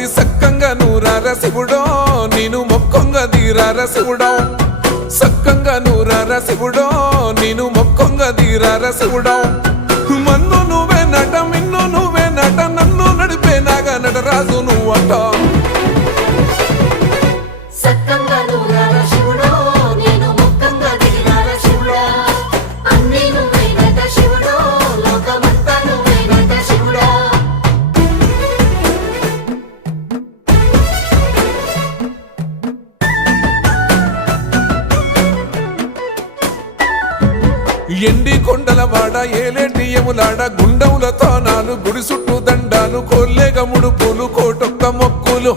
పది సక్కంగా నూరార శివుడో నేను మొక్కంగా తీరార శివుడో సక్కంగా నూరార శివుడో నేను మొక్కంగా తీరార శివుడో మన్ను నువ్వే నట మిన్ను నువ్వే నట నన్ను నడిపే నాగా నటరాజు నువ్వంట ఎండి కొండల వాడ ఏలేటి యములాడ గుండముల తానాలు గుడి చుట్టూ దండాలు కోల్లేగ ముడుపులు కోటొక్క మొక్కులు